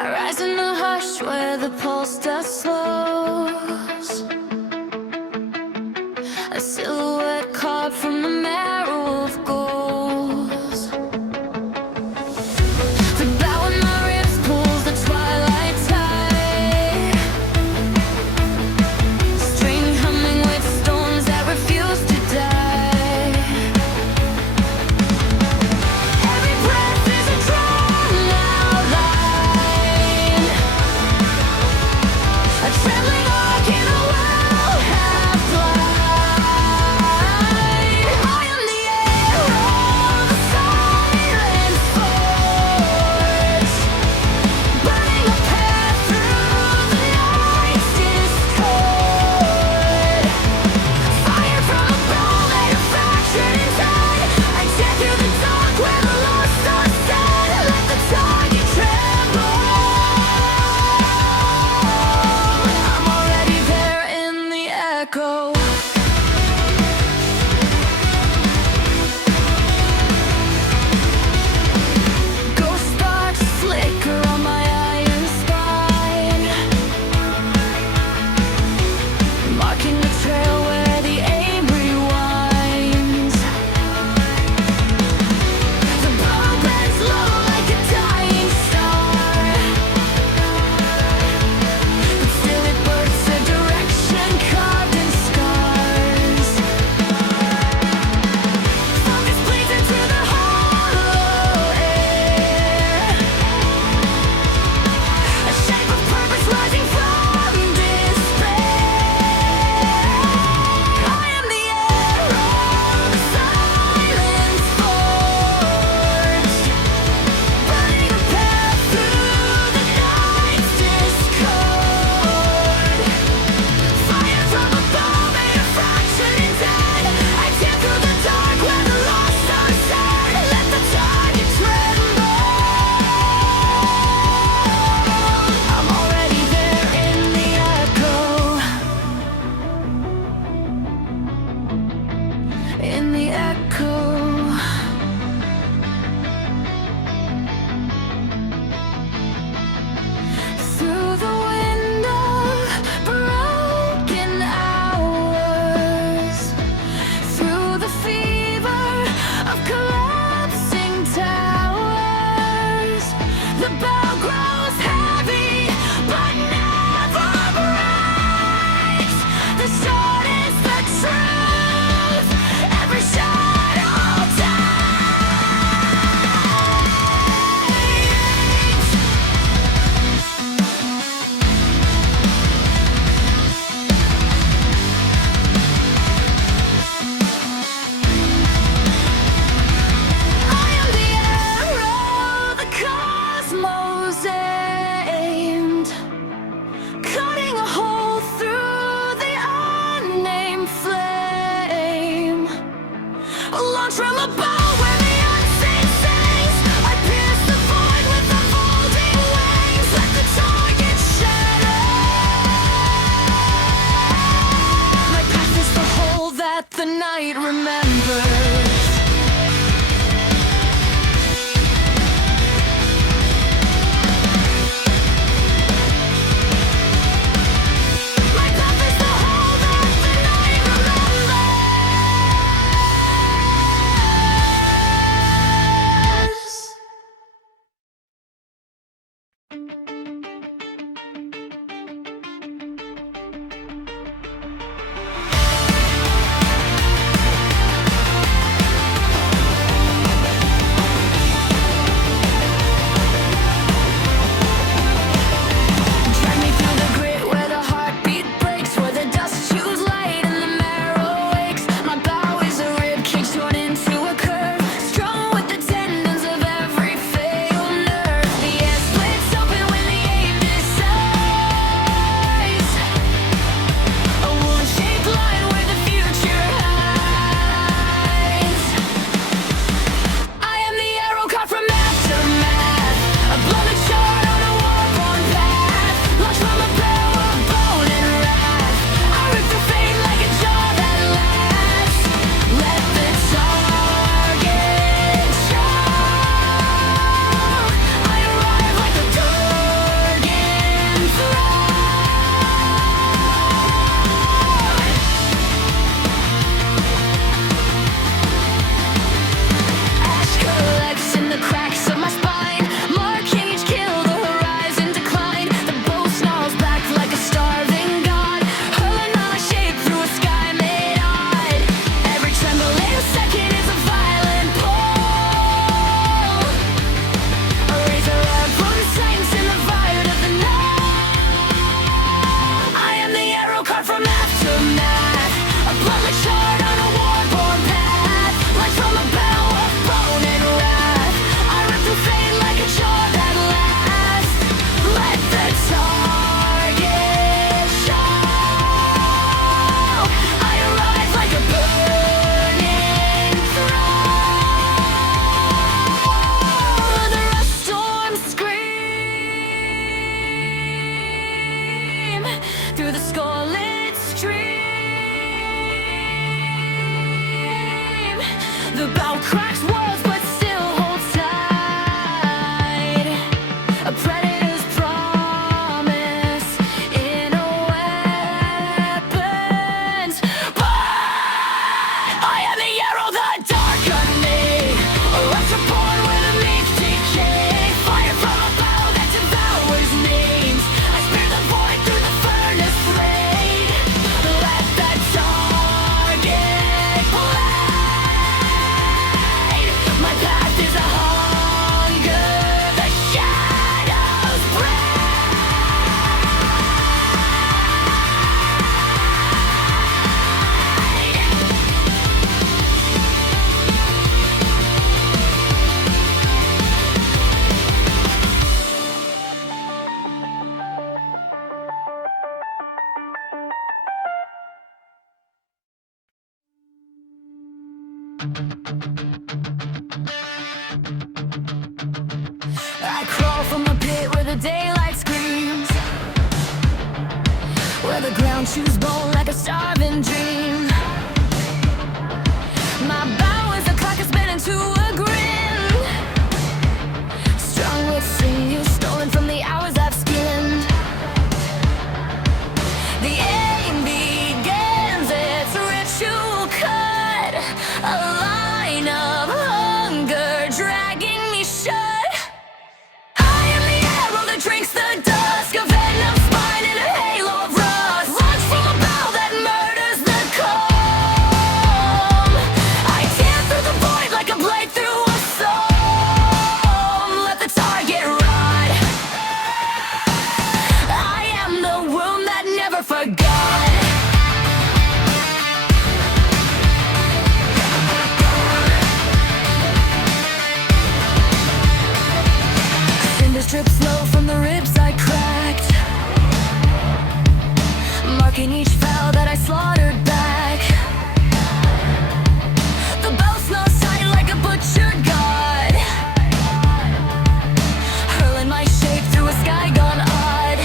I rise in the hush where the pulse dust slows. A silhouette carved from the marrow of goals. The bow in my ribs pulls the twilight tide. String humming with storms that refuse to die. Every breath is a drawn out line. A trembling arc in a world half blind. I am the arrow, the silent force, burning a path through the night's discord. Fire from above, made of fractured inside. I tear through the dark where the lost are set. Let the target tremble. I'm already there in the echo. Ghost sparks flicker on my iron spine, marking the trail where the aim rewinds. The bow bends low like a dying star, but still it births a direction carved in scars. Focus bleeds into the hollow air, a shape of purpose rising from despair. I am the arrow, the silent forge, burning a path through the night's discord. Fire from above, made of fractured intent. I tear through the dark where the lost are set. Let the target tremble. I'm already there in the echo. In the echo. Through the wind of broken hours, through the fever of collapsing towers, the bow grows heavy but never breaks. The sword is the truth, every shadow dies. I am the arrow, the cosmos aimed, cutting a hole through the unnamed flame. Launch from a bow where the unseen sings. I pierce the void with the folding wings. Let the target shatter. My path is the hole that the night remembers. My path is the hole that the night open through the scarlet stream. The bow cracks walls but still holds tight. A predator's promise in a weapons. But I am the arrow, the dark on me. A rush born with a meek decay. Fire from a bow that devours names. I spear the void through the furnace blade. Let the target blade. My path is a hunger the shadows bring. I crawl from a pit where the daylight screams, where the ground chews bone like a starving dream. My bow is a clock that's been into a grin. Strung with sinew stolen from the hours I've skinned. The aim begins its ritual cut, a line of hunger dragging me shut. I am the arrow that drinks the dusk, a venom spine in a halo of rust. Launch from a bow that murders the calm. I tear through the void like a blade through a psalm. Let the target rot. I am the wound that never forgot. Cinders drip slow from the ribs I cracked, marking each fowl that I slaughtered back. The bow smells tight like a butchered god, hurling my shape through a sky gone odd.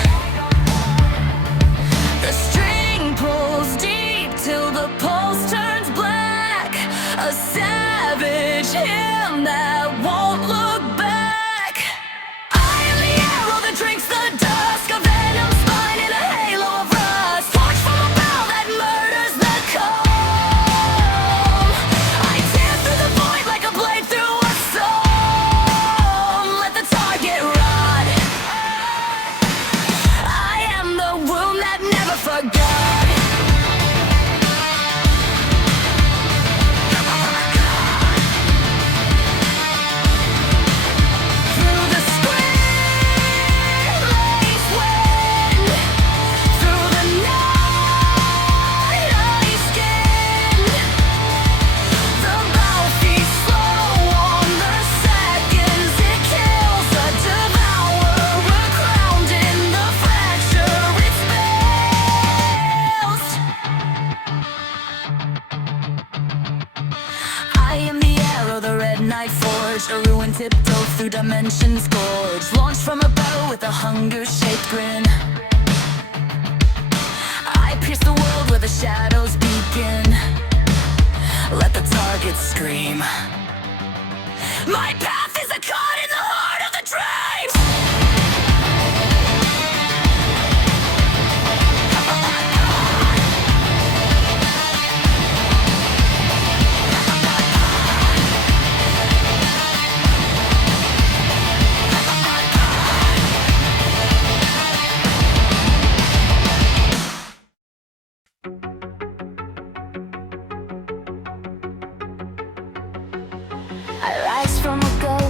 The string pulls deep till the pulse turns black, a savage hymn that won't look back. I am the arrow that drinks the dusk, a venom spine in a halo of rust. Launch from a bow that murders the calm. I tear through the void like a blade through a psalm. Let the target rot. I am the wound that never forgot. Through the screaming wind, through the night I skinned. The bow feeds slow on the seconds it kills. A devourer crowned in the fracture it spills. I am the arrow, the red knight forged, a ruin tiptoe through dimensions gorge. Launched from a bow with a hunger-shaped grin. I pierce the world where the shadows begin. Let the target scream. My path is a cut in the heart of the dreams. I rise from a ghost.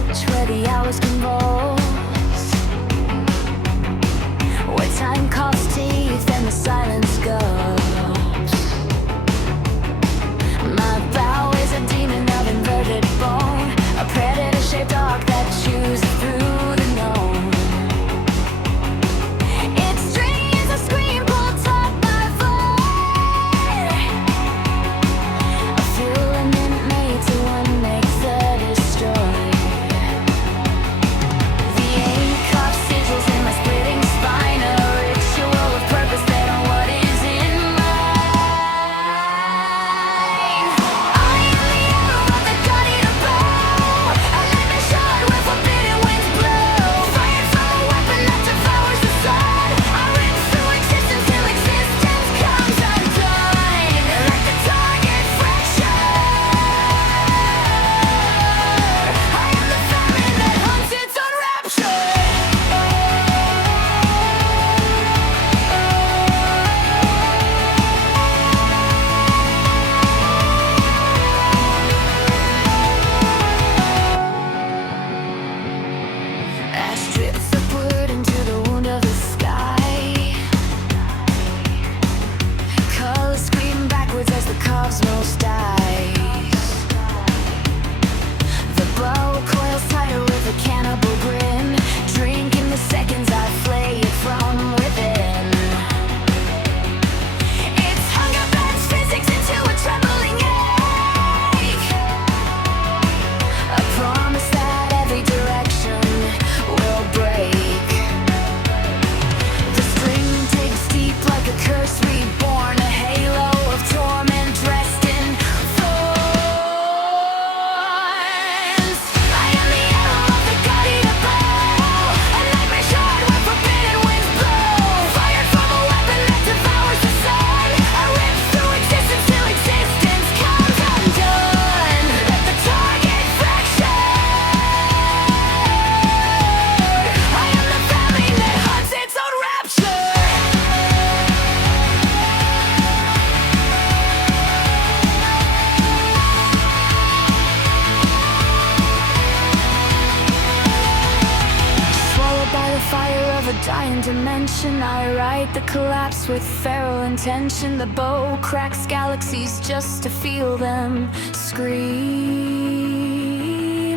of a dying dimension. I write the collapse with feral intention. The bow cracks galaxies just to feel them scream.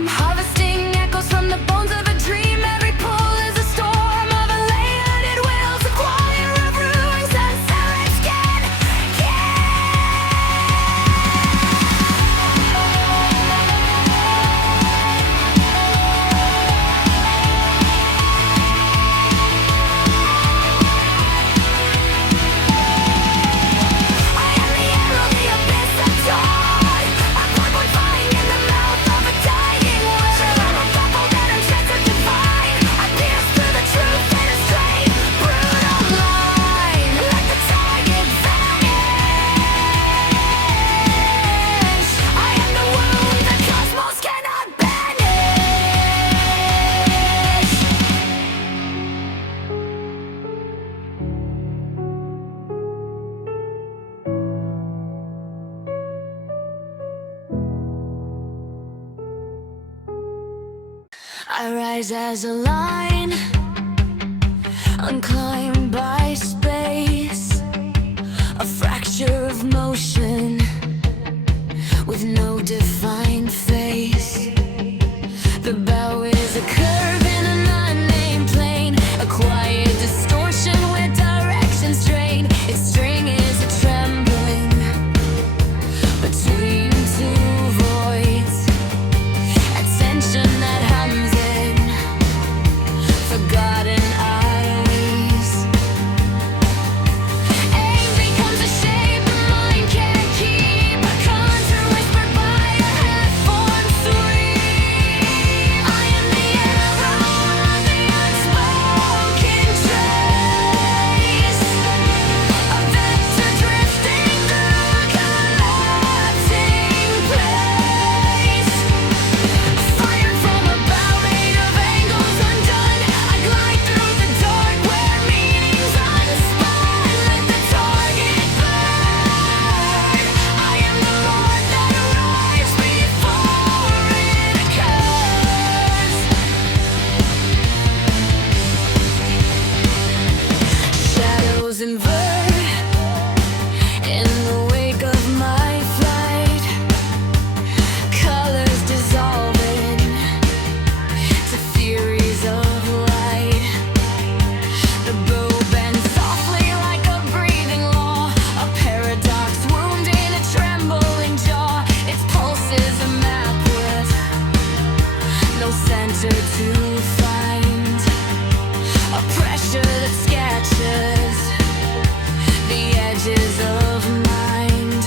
Harvesting echoes from the bones of a dream. Every pull is a storm of elated wills, a choir of ruins and seraph skin. I rise as a line, unclimbed by space, a fracture of motion with no defined face. The bow is a curve in an unnamed plane, a quiet distortion with direction strain. Its string is a trembling between two voids, a tension that hums forgotten eyes. Aim becomes a shape the mind can't keep, a contour whispered by a half-formed dream. I am the arrow of the unspoken trace, a vector drifting through a collapsing place. Fired from a bow made of angles undone, I glide through the dark where meaning's unspun. Let the target burn. I am the Lord that arrives before it occurs. Shadows invert in the wake of my flight, colors dissolving to theories of light. The bow bends softly like a breathing law, a paradox wounding a trembling jaw. Its pulse is a map with no center to find, a pressure that sketches the edges of mind.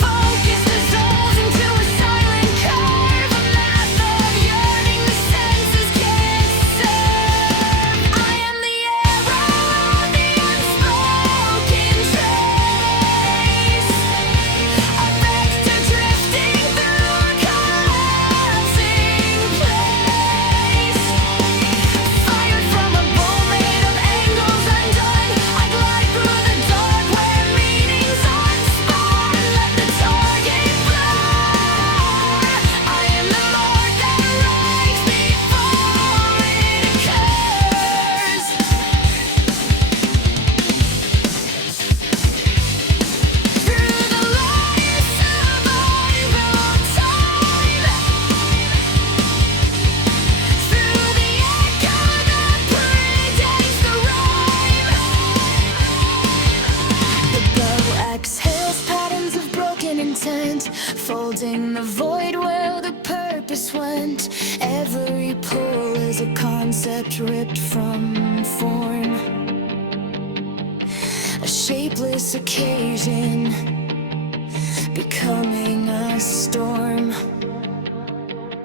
Focus dissolves into a silent curve, a math of yearning the senses can't serve. I am the arrow of the unspoken trace, a vector drifting through a collapsing place. Fired from a bow made of angles undone, I glide through the dark where meaning's unspun. Let the target burn. I am the Lord that arrives before it occurs. Through the light survival time, through the echo that predates the rhyme. The bow exhales patterns of broken intent, folding the void where the purpose went. Every pull is a concept ripped from form, a shapeless occasion becoming a storm.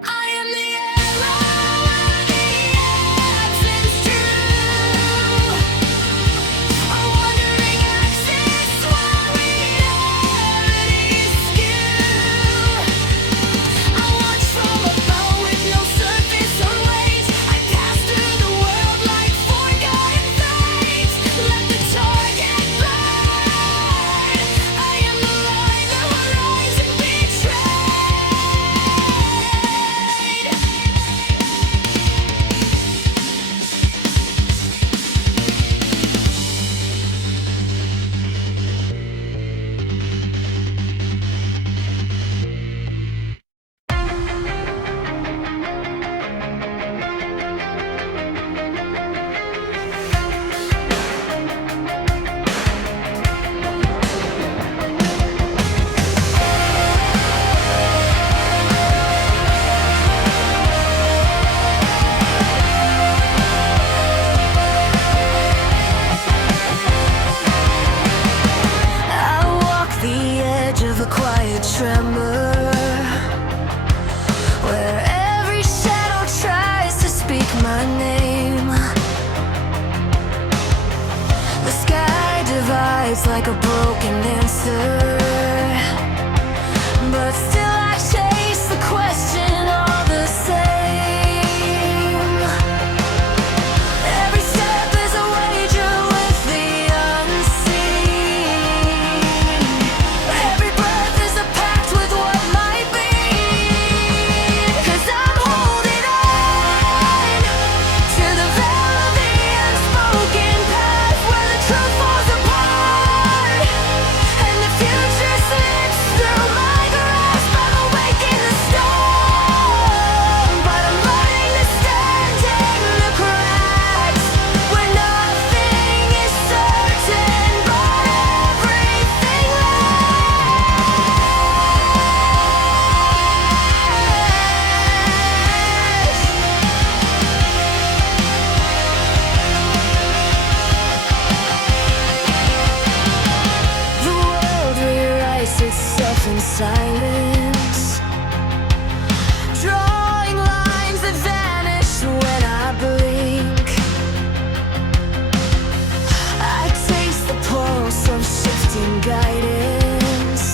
I am the arrow of the absence true, a wandering axis while realities skew. I watch from a bow with no surface or weight. I pass through the world like forgotten fates. Let the target burn. I am the light the horizon betrays. It's like a broken answer, but still I chase the question all the same. Every step is a wager with the unseen. Every breath is a pact with what might be. 'Cause I'm holding on to the veil of the unspoken path where the truth falls apart and the future slips through my grasp. I'm awake in the storm, but I'm learning to stand in the cracks where nothing is certain, but everything The world rewrites itself in silence, drawing lines that vanish when I blink. I taste the pulse of shifting guidance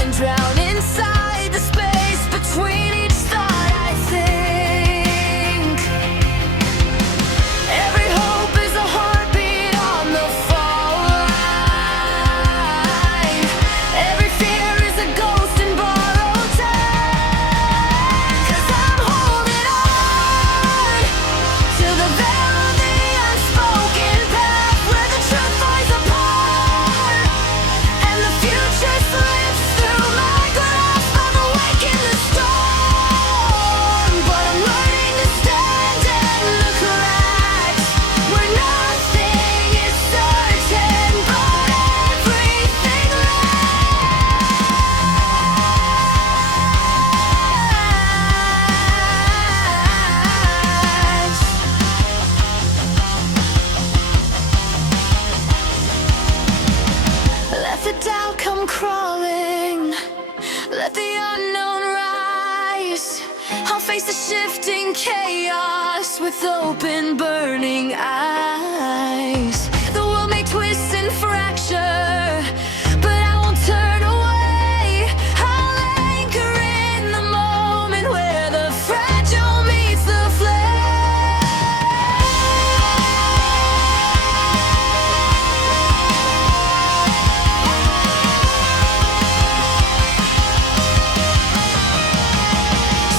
and drown inside the space between each thought I think. Every hope is a heartbeat on the fall line. Every fear is a ghost in borrowed time. 'Cause I'm holding on to the veil of the unspoken path where the truth flies apart and the future slips through my grasp. I'm awake in the storm, but I'm learning to stand in the cracks where nothing is certain, but everything lasts. Let the doubt come crawling, let the unknown rise. I'll face the shifting chaos with open, burning eyes. The world may twist and fracture, but I won't turn away. I'll anchor in the moment where the fragile meets the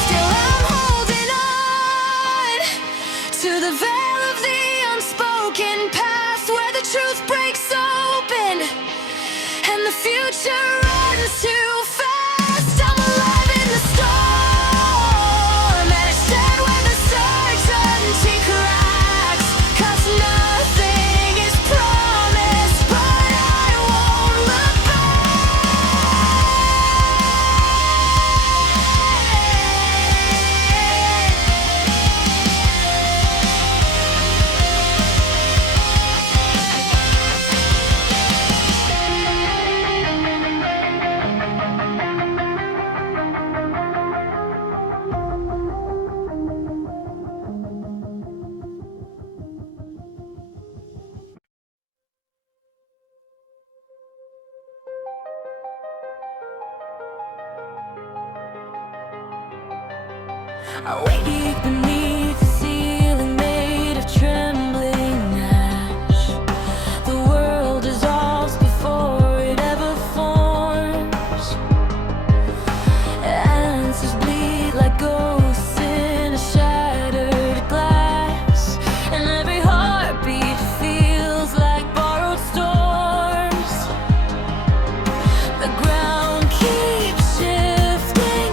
Still I'm holding on to the veil of the unspoken path where the truth breaks open and the future runs too fast. I'm alive in the storm and I stand where the certainty cracks. 'Cause nothing is promised, but I won't look I wake beneath the ceiling made of trembling ash. The world dissolves before it ever forms. Answers bleed like ghosts in a shattered glass, and every heartbeat feels like borrowed storms. The ground keeps shifting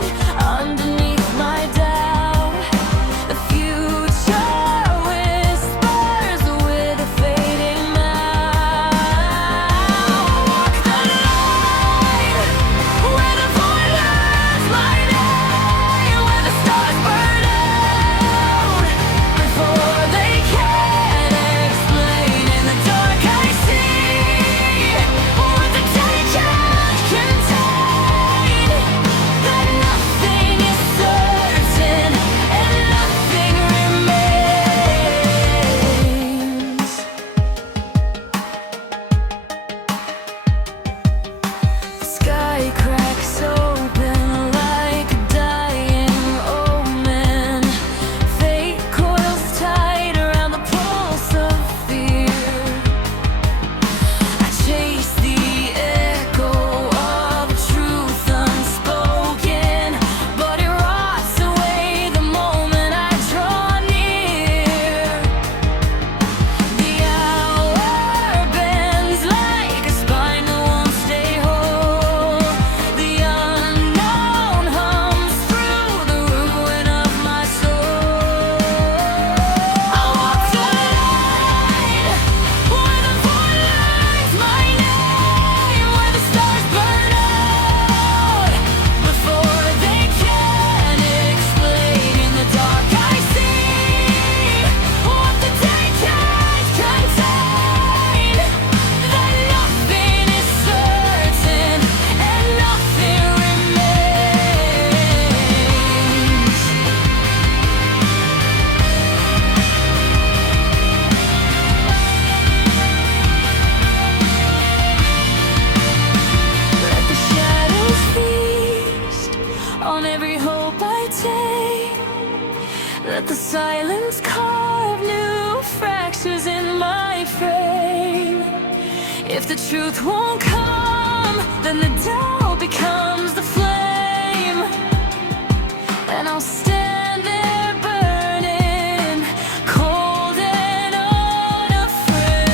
underneath my doubt. The The silence carve new fractures in my frame. If the truth won't come, then the doubt becomes the flame. And I'll stand there burning, cold and unafraid.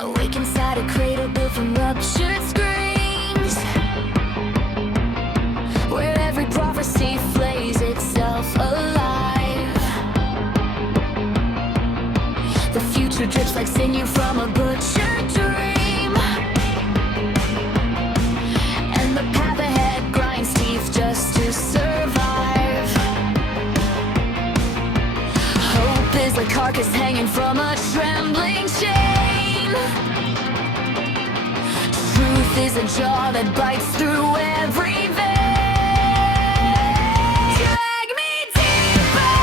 Awake inside a cradle built from ruptured screams, where every prophecy flays itself alive. The future drips like sinew from a butchered dream, and the path ahead grinds teeth just to survive. Hope is a carcass hanging from a trembling chain. Truth is a jaw that bites through every vein. Drag me deeper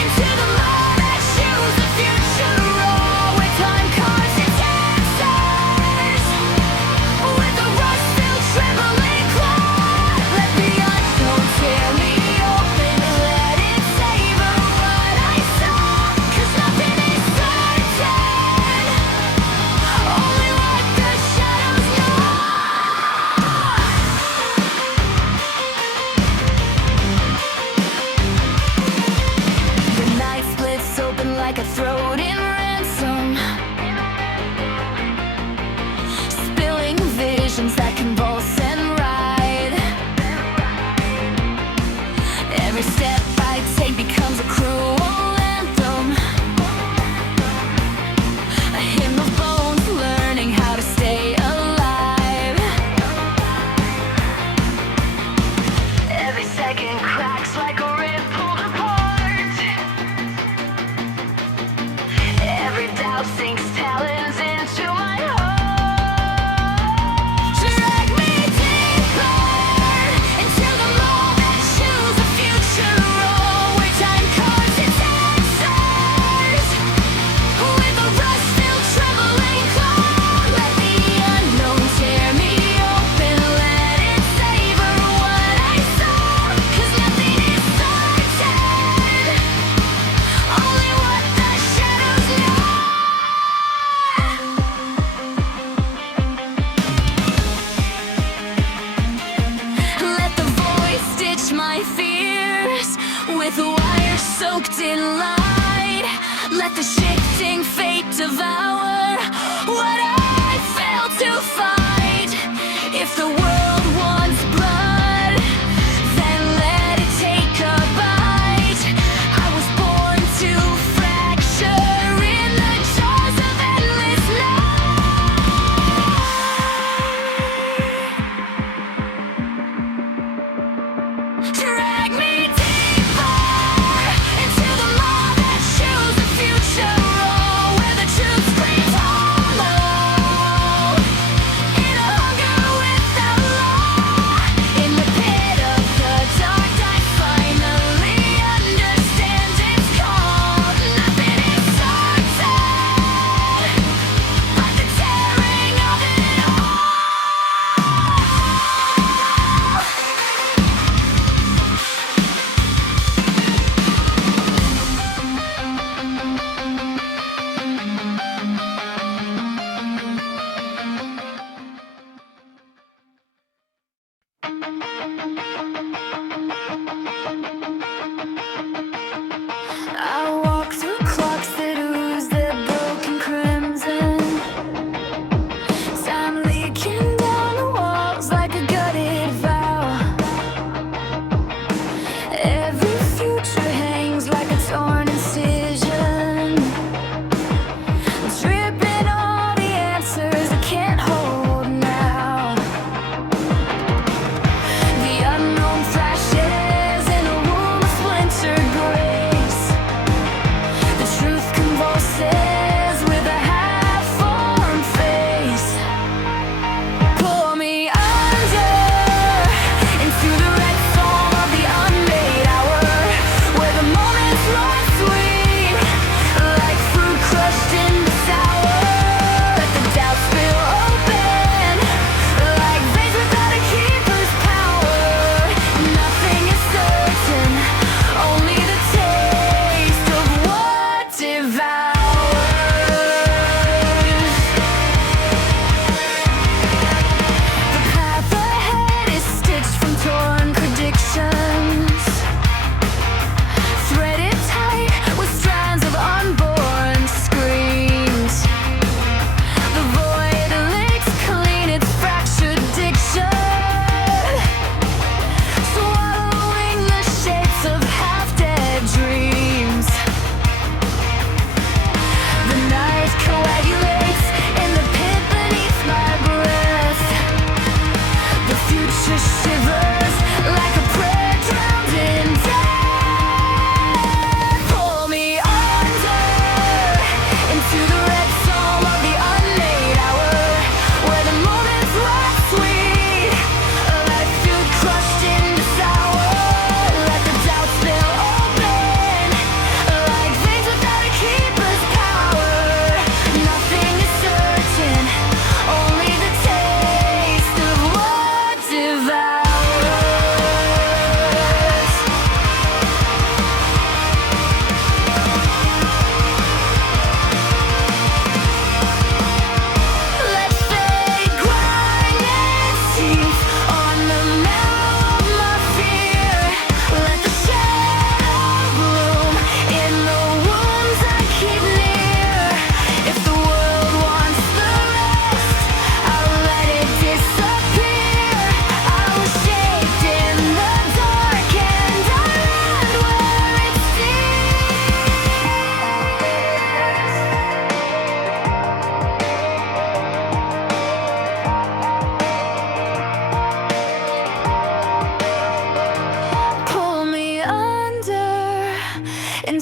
into the mud that choose the future raw, where time carves its answers with a rust-filled trembling claw. Let the unknown tear me open, let it savor what I saw, 'cause nothing is certain, only what the shadows know. The night splits open like a throat in ransom, spilling visions that convulse and ride. Every step I take becomes a cruel anthem, a hymn of bones learning how to stay alive. Every second cracks like a rib pulled apart. Every doubt sinks talons into my heart. Drag me deeper into the mold that choose a future role, where time carves its answers with a rust-filled trembling claw. Let the unknown tear me open, let it savor what I saw, 'cause nothing is certain, only what the shadows know. Let the voice stitch my fears with wires soaked in light. Let the shifting fate devour what I failed to fight. If the world wants blood, then let it take a bite. I was born to fracture in the jaws of endless night. Drag me deeper into the mold that choose the future role, where the truth screams hold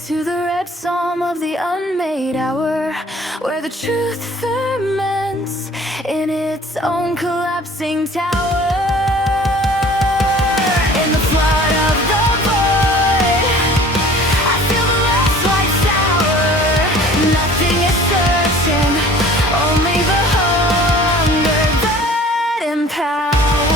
to the red psalm of the unmade hour, where the truth ferments in its own collapsing tower. In the flood of the void, I feel the last light sour. Nothing is certain, only the hunger that empowers.